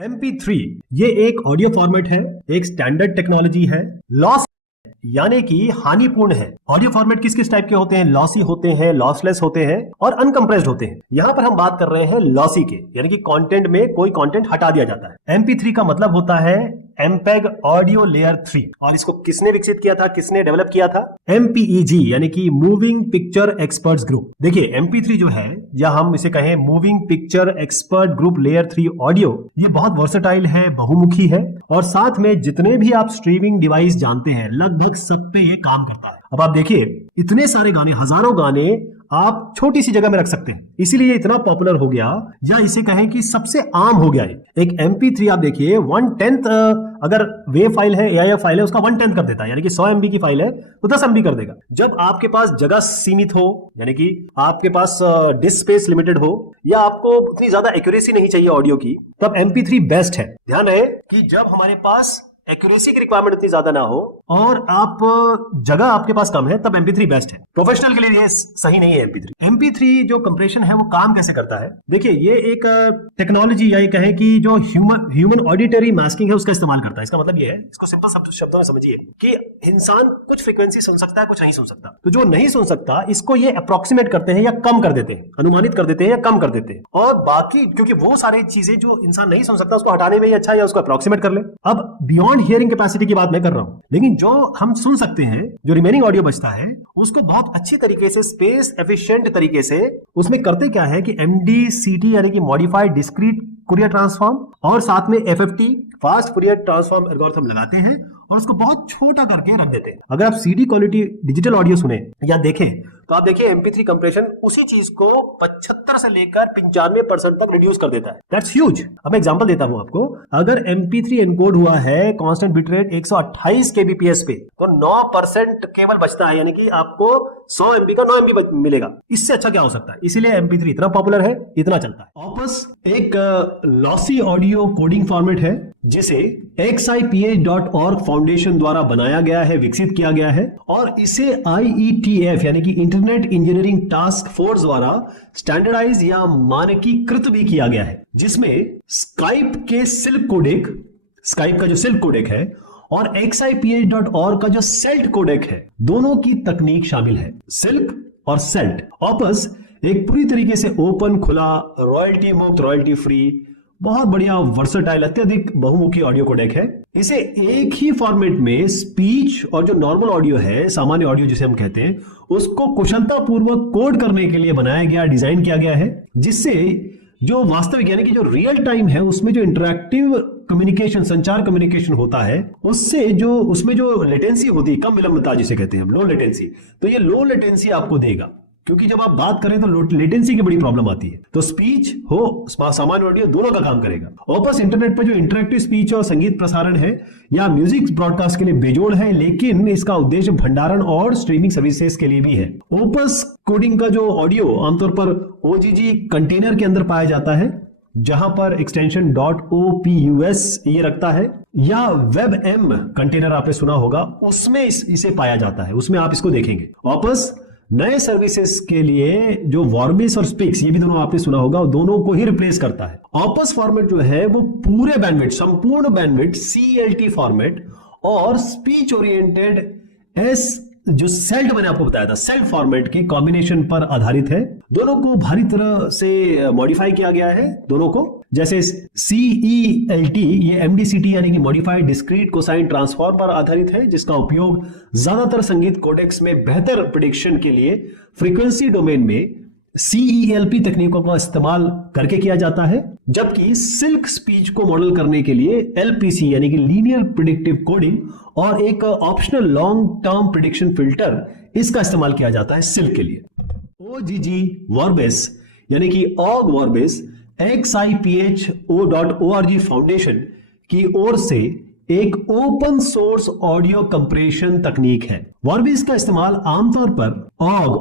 MP3 ये एक audio format है, एक स्टैंडर्ड टेक्नोलॉजी है, लॉस यानी कि हानिपूर्ण है। ऑडियो फॉर्मेट किस किस टाइप के होते हैं? लॉसी होते हैं, लॉसलेस होते हैं और अनकंप्रेस्ड होते हैं। यहां पर हम बात कर रहे हैं लॉसी के, यानी कि कंटेंट में कोई कंटेंट हटा दिया जाता है। MP3 का मतलब होता है MPEG ऑडियो लेयर 3। और इसको किसने विकसित किया था, किसने डेवलप किया था? MPEG यानी कि मूविंग पिक्चर एक्सपर्ट्स ग्रुप। देखिए MP3 जो है, या हम इसे कहें moving picture expert group layer 3 audio, ये बहुत वर्सेटाइल है, बहुमुखी है और साथ में जितने भी आप स्ट्रीमिंग डिवाइस जानते हैं लगभग सब पे ये काम करता है। अब आप देखिए, इतने सारे गाने, हजारों गाने आप छोटी सी जगह में रख सकते हैं, इसीलिए इतना पॉपुलर हो गया, या इसे कहें कि सबसे आम हो गया है। एक MP3 आप देखिए 1/10 अगर वेव फाइल है या फाइल है, उसका 1/10 कर देता है, यानी कि 100 MB की फाइल है तो 10 MB कर देगा। जब आपके पास जगह सीमित हो, यानी कि आपके पास डिस्क स्पेस लिमिटेड हो, या आपको उतनी ज्यादा एक्यूरेसी नहीं चाहिए ऑडियो की, तब MP3 बेस्ट है। ध्यान रहे कि जब हमारे पास एक्यूरेसी की रिक्वायरमेंट इतनी ज्यादा ना हो और आप जगह आपके पास कम है, तब MP3 बेस्ट है। प्रोफेशनल के लिए ये सही नहीं है। MP3 जो कंप्रेशन है वो काम कैसे करता है? देखिए, ये एक टेक्नोलॉजी, या ये कहें कि जो ह्यूमन ऑडिटरी मास्किंग है उसका इस्तेमाल करता है। इसका मतलब ये है, इसको सिंपल शब्दों में समझिए कि इंसान कुछ फ्रीक्वेंसी सुन सकता है, कुछ नहीं सुन सकता। तो जो नहीं सुन सकता, इसको ये अप्रोक्सीमेट करते हैं या कम कर देते हैं, अनुमानित कर देते हैं या कम कर देते हैं। और बाकी क्योंकि वो सारी चीजें जो इंसान नहीं सुन सकता, उसको हटाने में ही अच्छा है, या उसको अप्रोक्सीमेट कर ले। अब बियॉन्ड हियरिंग कैपेसिटी की बात मैं कर रहा हूं, लेकिन जो हम सुन सकते हैं, जो रिमेनिंग ऑडियो बचता है, उसको बहुत अच्छी तरीके से, स्पेस एफिशिएंट तरीके से उसमें करते क्या है कि MDCT यानी कि मॉडिफाइड डिस्क्रीट फूरियर ट्रांसफॉर्म और साथ में FFT fast Fourier transform algorithm लगाते हैं और उसको बहुत छोटा करके रख देते हैं। अगर आप CD क्वालिटी डिजिटल ऑडियो सुने या देखें तो आप देखिए MP3 कंप्रेशन उसी चीज को 75 से लेकर 95% तक रिड्यूस कर देता है। That's huge. अब मैं एग्जांपल देता हूं आपको। अगर MP3 एनकोड हुआ है कांस्टेंट बिट रेट 128 kbps पे, तो 9% केवल बचता है, यानी कि आपको 100 MB का 9 MB मिलेगा। इससे अच्छा क्या हो सकता है? इसीलिए MP3 इतना पॉपुलर है, इतना चलता है। ऑपस एक लॉसी ऑडियो कोडिंग फॉर्मेट है जिसे XIPH.org फाउंडेशन द्वारा बनाया गया है, विकसित किया गया है, और इसे IETF यानी कि इंटरनेट इंजीनियरिंग टास्क फोर्स द्वारा स्टैंडर्डाइज या मानकीकृत भी किया गया है, जिसमें स्काइप के सिल्क कोडेक, स्काइप का जो सिल्क कोडेक है, और XIPH.org का जो सेल्ट कोडेक है, दोनों की तकनीक शामिल है। सिल्क और सेल्ट। ऑपस एक पूरी तरीके से ओपन, खुला, रॉयल्टी मुक्त, रॉयल्टी फ्री, बहुत बढ़िया, वर्सेटाइल, अत्यधिक बहुमुखी ऑडियो कोडेक है। इसे एक ही फॉर्मेट में स्पीच और जो नॉर्मल ऑडियो है, सामान्य ऑडियो जिसे हम कहते हैं, उसको कुशलतापूर्वक कोड करने के लिए बनाया गया, डिजाइन किया गया है, जिससे जो वास्तविक यानी कि जो रियल टाइम है, उसमें जो इंटरैक्टिव कम्युनिकेशन, संचार कम्युनिकेशन होता है, उससे जो उसमें जो लेटेंसी होती है, कम विलंबता जिसे कहते हैं हम, लो लेटेंसी, तो ये लो लेटेंसी आपको देगा। क्योंकि जब आप बात करें तो लेटेंसी की बड़ी प्रॉब्लम आती है। तो स्पीच हो, सामान्य ऑडियो, दोनों का काम करेगा। ऑपस इंटरनेट पर जो इंटरैक्टिव स्पीच और संगीत प्रसारण है या म्यूजिक ब्रॉडकास्ट के लिए बेजोड़ है, लेकिन इसका उद्देश्य भंडारण और स्ट्रीमिंग सर्विसेज के लिए भी है। ओपस कोडिंग का जो ऑडियो आमतौर पर OGG कंटेनर के अंदर पाया जाता है, जहां पर एक्सटेंशन .opus ये रखता है, या WebM कंटेनर आपने सुना होगा, उसमें इसे पाया जाता है, उसमें आप इसको देखेंगे। ऑपस नए सर्विसेज के लिए जो वॉर्बिस और स्पिक्स, ये भी दोनों आपने सुना होगा, दोनों को ही रिप्लेस करता है। ऑपस फॉर्मेट जो है वो पूरे बैंडविड्थ, संपूर्ण बैंडविड्थ CLT फॉर्मेट और स्पीच ओरिएंटेड जो सेल्ट मैंने आपको बताया था, सेल्ट फॉर्मेट की कॉम्बिनेशन पर आधारित है। दोनों को भारी तरह से मॉडिफाई किया गया है, दोनों को। जैसे CELT ये MDCT यानी कि मॉडिफाइड डिस्क्रीट कोसाइन ट्रांसफॉर्म पर आधारित है, जिसका उपयोग ज्यादातर संगीत कोडेक्स में बेहतर प्रेडिक्शन के लिए फ्रीक्वेंसी डोमेन में CELP तकनीकों का इस्तेमाल करके किया जाता है, जबकि सिल्क स्पीच को मॉडल करने के लिए LPC यानी कि लीनियर प्रेडिक्टिव कोडिंग और एक optional long term prediction filter, इसका इस्तेमाल किया जाता है सिल्क के लिए। OGG वॉर्बिस यानी कि OG वॉर्बिस XIPH.org फाउंडेशन की ओर से एक ओपन सोर्स ऑडियो कंप्रेशन तकनीक है। वॉर्बिस का इस्तेमाल आमतौर पर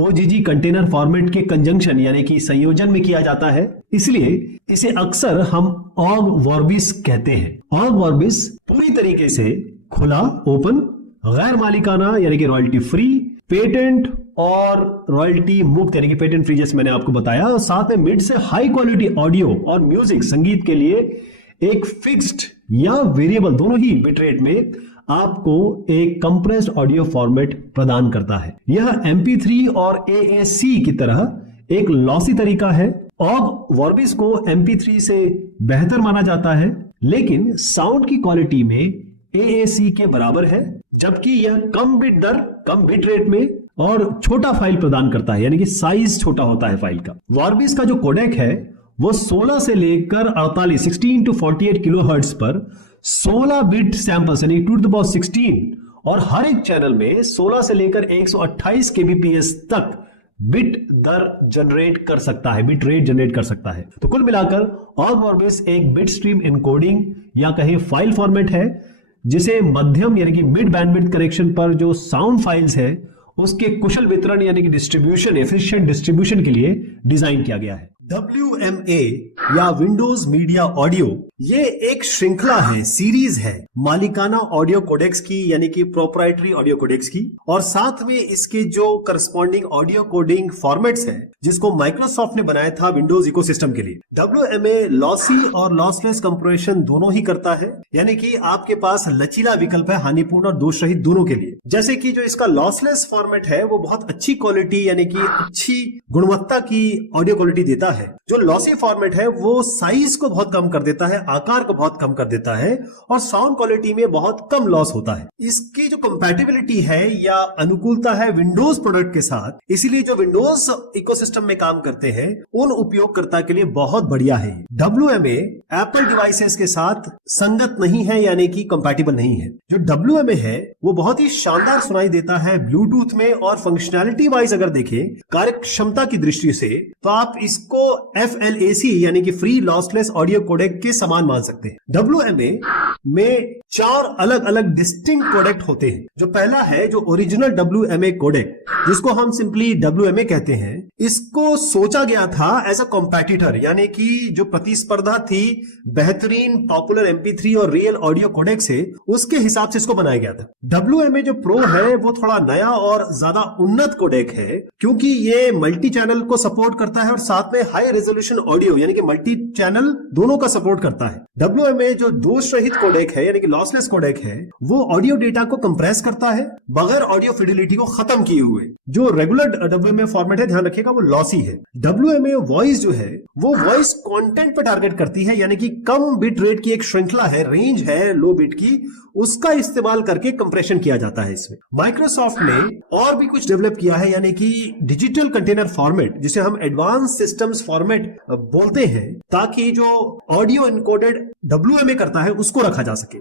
OGG कंटेनर फॉर्मेट के कंजंक्शन यानी कि संयोजन में किया जाता है, इसलिए इसे अक्सर हम OG वॉर्बिस कहते हैं। OG वॉर्बिस पूरी तरीके से खुला, ओपन, गैर मालिकाना यानी कि रॉयल्टी फ्री, पेटेंट और रॉयल्टी मुक्त यानी कि पेटेंट फ्री, जैसे मैंने आपको बताया, और साथ में मिड से हाई क्वालिटी ऑडियो और म्यूजिक, संगीत के लिए एक फिक्स्ड या वेरिएबल दोनों ही बिट रेट में आपको एक कंप्रेस्ड ऑडियो फॉर्मेट प्रदान करता है। यह MP3 और AAC की तरह एक लॉसी तरीका है। ऑग वॉर्बिस को MP3 से बेहतर माना जाता है, लेकिन साउंड की क्वालिटी में AAC के बराबर है, जबकि यह कम बिट दर, कम बिट रेट में और छोटा फाइल प्रदान करता है, यानी कि साइज छोटा होता है फाइल का। वॉर्बिस का जो कोडेक है वो 16 से लेकर 48 16 to 48 किलोहर्ट्ज पर 16 बिट सैंपल्स यानी 2 to the power 16 और हर एक चैनल में 16 से लेकर 128 kbps तक बिट दर जनरेट कर सकता है, बिट रेट जनरेट कर सकता है। तो कुल मिलाकर ऑग वॉर्बिस एक बिट स्ट्रीम एन्कोडिंग या कहीं फाइल फॉर्मेट है, जिसे मध्यम यानी कि मिड बैंडविड्थ करेक्शन पर जो साउंड फाइल्स है उसके कुशल वितरण यानी कि डिस्ट्रीब्यूशन, एफिशिएंट डिस्ट्रीब्यूशन के लिए डिजाइन किया गया है। WMA या विंडोज मीडिया ऑडियो ये एक श्रृंखला है, सीरीज है मालिकाना ऑडियो कोडेक्स की, यानी कि प्रोप्राइटरी ऑडियो कोडेक्स की, और साथ में इसके जो करस्पॉन्डिंग ऑडियो कोडिंग फॉर्मेट्स हैं जिसको माइक्रोसॉफ्ट ने बनाया था विंडोज इकोसिस्टम के लिए। WMA लॉसी और लॉसलेस कंप्रेशन दोनों ही करता है, यानी कि आपके पास लचीला विकल्प है हानिपूर्ण और दोष रहित दोनों के लिए। जैसे कि जो इसका लॉसलेस फॉर्मेट है वो बहुत अच्छी क्वालिटी यानी कि अच्छी गुणवत्ता की ऑडियो क्वालिटी देता है। जो लॉसी फॉर्मेट है वो साइज को बहुत कम कर देता है, आकार को बहुत कम कर देता है और साउंड क्वालिटी में बहुत कम लॉस होता है। इसकी जो कंपैटिबिलिटी है या अनुकूलता है विंडोज प्रोडक्ट के साथ, इसीलिए जो विंडोज इकोसिस्टम में काम करते हैं उन उपयोगकर्ता के लिए बहुत बढ़िया है। WMA एप्पल डिवाइसेस के साथ संगत नहीं है, यानी कि कंपैटिबल नहीं है। जो WMA है वो बहुत ही शानदार सुनाई देता है ब्लूटूथ में, और फंक्शनैलिटी वाइज अगर देखें कार्य क्षमता की दृष्टि से तो आप इसको FLAC यानी कि फ्री लॉसलेस ऑडियो कोडेक के समान मान सकते हैं। WMA में 4 अलग अलग डिस्टिंक्ट कोडेक होते हैं। जो पहला है जो ओरिजिनल WMA कोडेक, जिसको हम सिंपली WMA कहते हैं, इसको सोचा गया था एज अ कॉम्पिटिटर, यानी कि जो प्रतिस्पर्धा थी बेहतरीन पॉपुलर MP3 और रियल ऑडियो कोडेक से, उसके हिसाब से इसको बनाया गया था। WMA जो प्रो है वो थोड़ा नया और ज्यादा उन्नत कोडेक है, क्योंकि ये मल्टी चैनल को सपोर्ट करता है और साथ में हाई रेजोल्यूशन ऑडियो यानी कि मल्टी चैनल दोनों का सपोर्ट करता है। WMA जो दोष रहित कोडेक है यानी कि लॉसलेस कोडेक है, वो ऑडियो डेटा को कंप्रेस करता है बगैर ऑडियो फिडिलिटी को खत्म किए हुए। जो रेगुलर WMA फॉर्मेट है, ध्यान रखिएगा, वो लॉसी है। WMA वॉइस जो है वो वॉइस कंटेंट पर टारगेट करती है, यानी कि कम बिट रेट की एक श्रृंखला है, रेंज है लो बिट की, उसका इस्तेमाल करके कंप्रेशन किया जाता है। इसमें माइक्रोसॉफ्ट ने और भी कुछ डेवलप किया है, यानी कि डिजिटल कंटेनर फॉर्मेट, जिसे हम एडवांस सिस्टम्स फॉर्मेट बोलते हैं, ताकि जो ऑडियो एनकोडेड WMA करता है उसको रखा जा सके।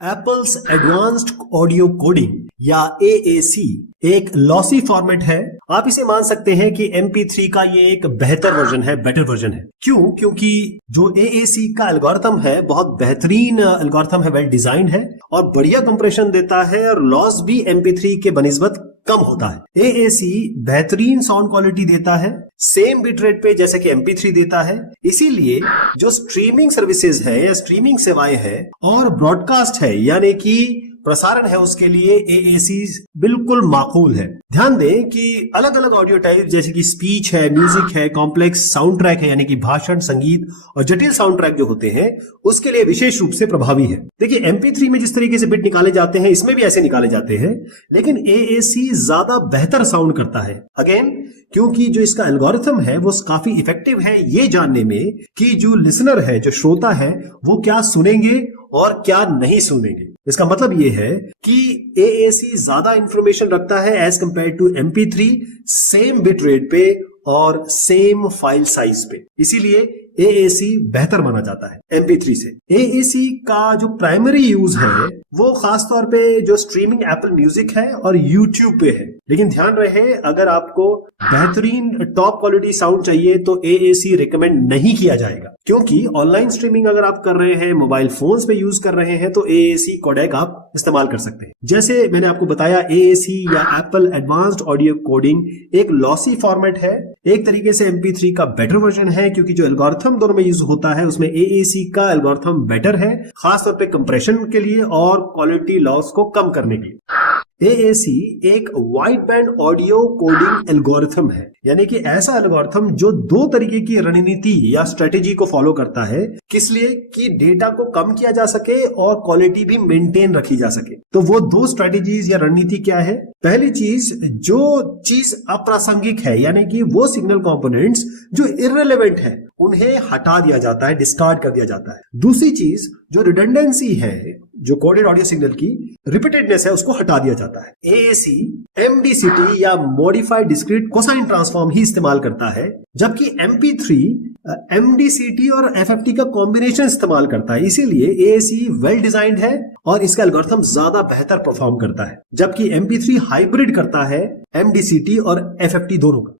एप्पल्स एडवांस्ड ऑडियो कोडिंग या AAC एक लॉसी फॉर्मेट है। आप इसे मान सकते हैं कि MP3 का ये एक बेहतर वर्जन है, बेटर वर्जन है। क्यों? क्योंकि जो AAC का एल्गोरिथम है बहुत बेहतरीन एल्गोरिथम है, वेल डिजाइंड है और बढ़िया कंप्रेशन देता है और लॉस भी MP3 के बनिस्बत कम होता है। AAC बेहतरीन साउंड क्वालिटी देता है, सेम बिट रेट पे जैसे कि MP3 देता है। इसीलिए जो स्ट्रीमिंग सर्विसेज है या स्ट्रीमिंग सेवाएं है और ब्रॉडकास्ट है यानी कि प्रसारण है, उसके लिए AAC बिल्कुल माकूल है। ध्यान दें कि अलग अलग ऑडियो टाइप जैसे कि स्पीच है, म्यूजिक है, कॉम्प्लेक्स साउंड ट्रैक है यानी कि भाषण, संगीत और जटिल साउंड ट्रैक जो होते हैं उसके लिए विशेष रूप से प्रभावी है। देखिए MP3 में जिस तरीके से बिट निकाले जाते हैं इसमें भी ऐसे निकाले जाते हैं, लेकिन AAC ज्यादा बेहतर साउंड करता है। अगेन क्योंकि जो इसका एल्गोरिथम है वो काफी इफेक्टिव है ये जानने में कि जो लिसनर है, जो श्रोता है, वो क्या सुनेंगे और क्या नहीं सुनेंगे। इसका मतलब ये है कि AAC ज्यादा इंफॉर्मेशन रखता है as compare to MP3, same bit rate पे और सेम फाइल साइज पे। इसीलिए AAC बेहतर माना जाता है MP3 से। AAC का जो प्राइमरी यूज है वो खासतौर पे जो स्ट्रीमिंग एप्पल म्यूजिक है और YouTube पे है, लेकिन ध्यान रहे अगर आपको बेहतरीन टॉप क्वालिटी साउंड चाहिए तो AAC रिकमेंड नहीं किया जाएगा, क्योंकि ऑनलाइन स्ट्रीमिंग अगर आप कर रहे हैं, मोबाइल फोन्स पे यूज कर रहे हैं तो AAC कोडेक आप इस्तेमाल कर सकते हैं। जैसे मैंने आपको बताया AAC या एप्पल एडवांस्ड ऑडियो कोडिंग एक लॉसी फॉर्मेट है, एक तरीके से MP3 का बेटर वर्जन है, क्योंकि जो एल्गोरिथम दोनों में यूज होता है उसमें AAC का एल्गोरिथम बेटर है, खासतौर पे कंप्रेशन के लिए और क्वालिटी लॉस को कम करने के लिए। AAC एक wide band audio coding algorithm है, यानी कि ऐसा एल्गोरिथम जो दो तरीके की रणनीति या स्ट्रेटेजी को फॉलो करता है, किस लिए कि डेटा को कम किया जा सके और क्वालिटी भी मेंटेन रखी जा सके। तो वो दो स्ट्रेटेजीज या रणनीति क्या है? पहली चीज, जो चीज अप्रासंगिक है, यानी कि वो सिग्नल कंपोनेंट्स जो इररिलेवेंट है उन्हें हटा दिया जाता है, डिस्कार्ड कर दिया जाता है। दूसरी चीज, जो रिडंडेंसी है, जो कोडेड ऑडियो सिग्नल की रिपीटेडनेस है, उसको हटा दिया जाता है। AAC MDCT या मॉडिफाइड डिस्क्रीट कोसाइन ट्रांसफॉर्म ही इस्तेमाल करता है, जबकि MP3 MDCT और FFT का कॉम्बिनेशन इस्तेमाल करता है। इसीलिए AAC वेल डिजाइंड है और इसका एल्गोरिथम ज्यादा बेहतर परफॉर्म करता है, जबकि MP3 हाइब्रिड करता है MDCT और FFT दोनों का।